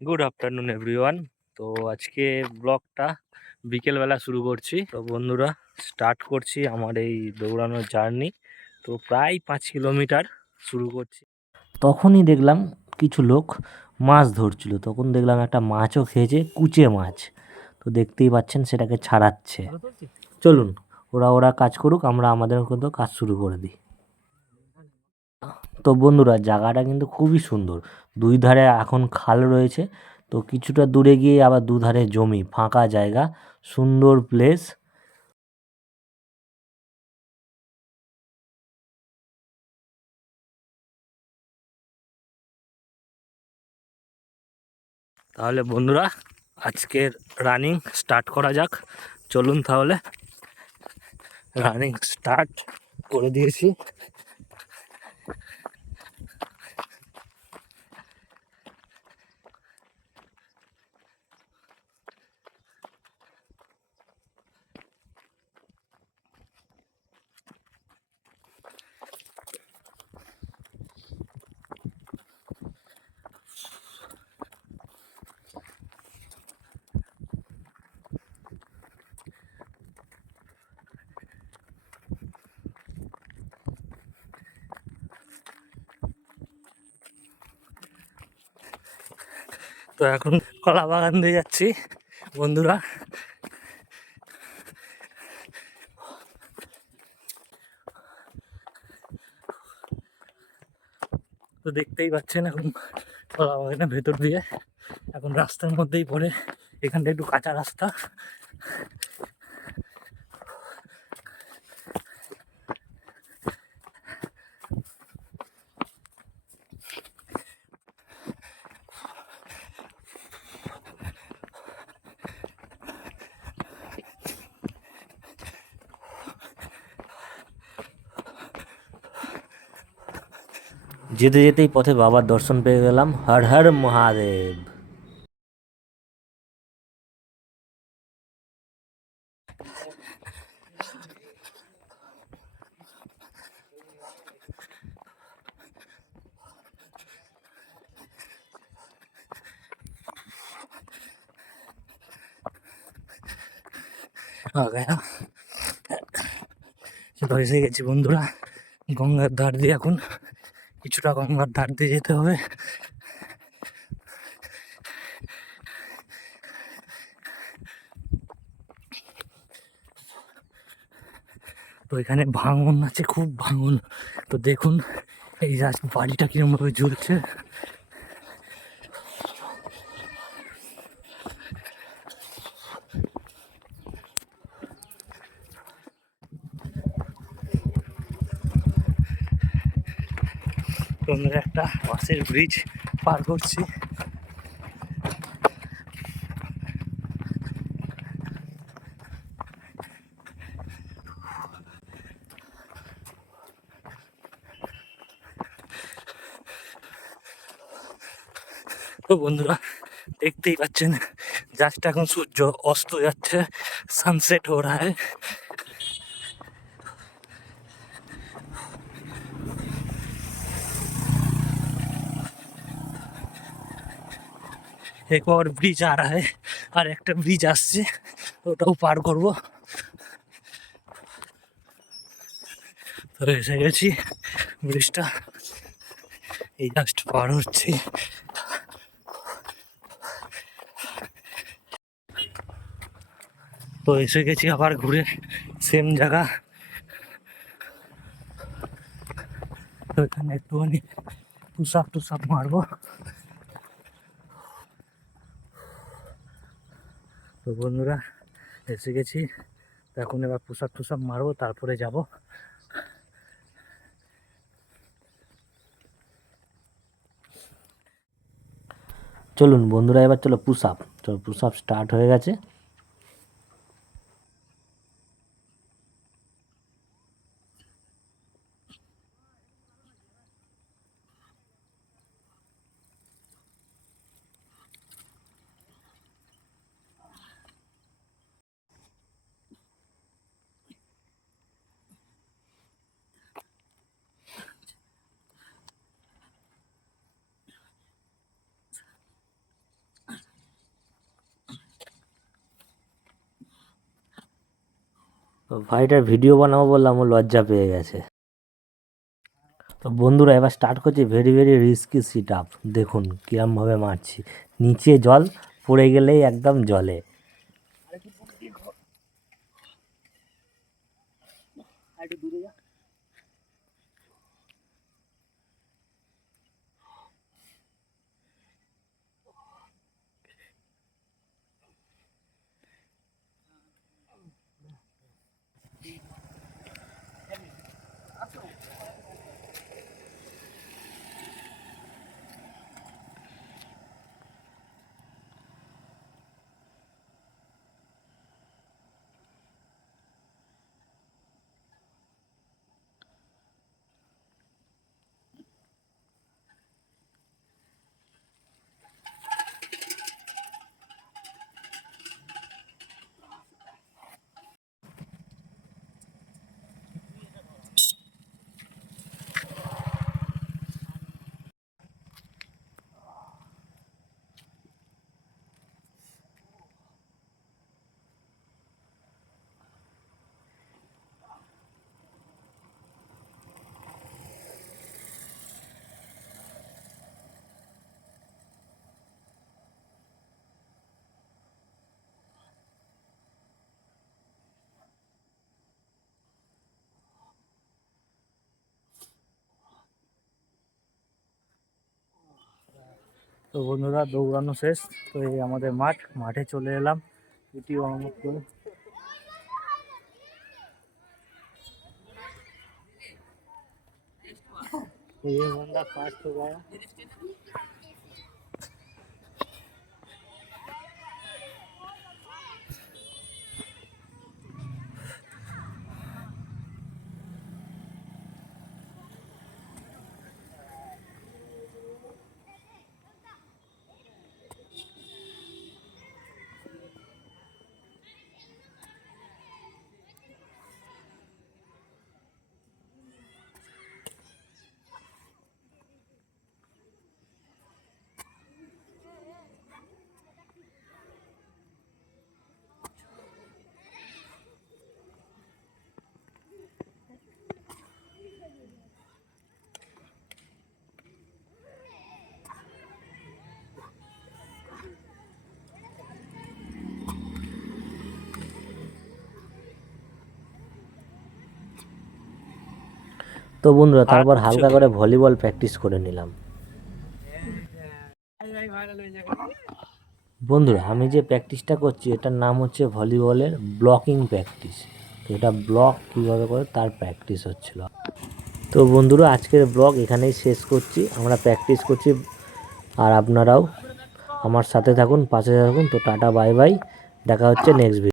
Good afternoon everyone. তো আজকে ব্লগটা বিকেলবেলা শুরু করছি। তো বন্ধুরা, স্টার্ট করছি আমার এই দৌড়ানোর জার্নি। তো প্রায় 5 কিলোমিটার শুরু করছি। তখনই দেখলাম কিছু লোক মাছ ধরছিল। তখন দেখলাম একটা মাছও খেয়েছে, কুচে মাছ। তো দেখতেই পাচ্ছেন সেটাকে ছাড়াচ্ছে। চলুন ওরা কাজ করুক, আমরা আমাদের মতো কাজ শুরু করে দিই। তো বন্ধুরা, জায়গাটা কিন্তু খুবই সুন্দর। দুই ধারে এখন খাল রয়েছে। তো কিছুটা দূরে গিয়ে আবার দুধারে জমি, ফাঁকা জায়গা, সুন্দর প্লেস। তাহলে বন্ধুরা, আজকের রানিং স্টার্ট করা যাক। চলুন তাহলে রানিং স্টার্ট করে দিয়েছি। তো এখন কলা বাগান দিয়ে যাচ্ছি বন্ধুরা। তো দেখতেই পাচ্ছেন এখন কলা বাগানের ভেতর দিয়ে, এখন রাস্তার মধ্যেই পড়ে। এখানটা একটু কাঁচা রাস্তা। যেতে যেতেই পথে বাবার দর্শন পেয়ে গেলাম। হর হর মহাদেব। তো এসে গেছি বন্ধুরা গঙ্গার ধার দিয়ে। এখন কিছুটা গঙ্গার ধার দিয়ে যেতে হবে। তো এখানে ভাঙন আছে, খুব ভাঙন। তো দেখুন এই বাড়িটা কিরম ভাবে ঝুলছে। একটা বাসের ব্রিজ পার করছি। তো বন্ধুরা, দেখতেই পাচ্ছেন জাস্ট এখন সূর্য অস্ত যাচ্ছে, সানসেট হো রা হ্যায়। এক और ব্রিজ আ রা হ্যায়, আর একটা ব্রিজ আসছে, ওটাও পার করবো। তো এসে গেছি, ব্রিজটা এই জাস্ট পার হচ্ছে। তো এসে গেছি আবার ঘুরে সেম জায়গা। তো এখানে একটুখানি টুসাপ মারবো। তো বন্ধুরা, এসে গেছি। এখন এবার টুসাপ মারবো, তারপরে যাব। চলুন বন্ধুরা, এবার চলো পুশ আপ স্টার্ট হয়ে গেছে। তো ভাইটার ভিডিও বানাবো বললাম, ও লজ্জা পেয়ে গেছে। তো বন্ধুরা এবার স্টার্ট করছি very very risky sit up. দেখুন কিরমভাবে মারছি, নিচে জল, পড়ে গেলেই একদম জলে। তো বন্ধুরা দৌড়ানো শেষ, তো এই আমাদের মাঠে চলে এলাম এটি অনুভব করে। तो ये बंदा फास्ट हो गया। তো বন্ধুরা তারপর হালকা করে ভলিবল প্র্যাকটিস করে নিলাম। বন্ধুরা আমি যে প্র্যাকটিসটা করছি এটার নাম হচ্ছে ভলিবলের ব্লকিং প্র্যাকটিস। তো এটা ব্লক কীভাবে করে তার প্র্যাকটিস হচ্ছিল। তো বন্ধুরা আজকের ব্লগ এখানেই শেষ করছি। আমরা প্র্যাকটিস করছি আর আপনারাও আমার সাথে থাকুন, পাশে থাকুন। তো টাটা বাই বাই, দেখা হচ্ছে নেক্সট ভিডিও।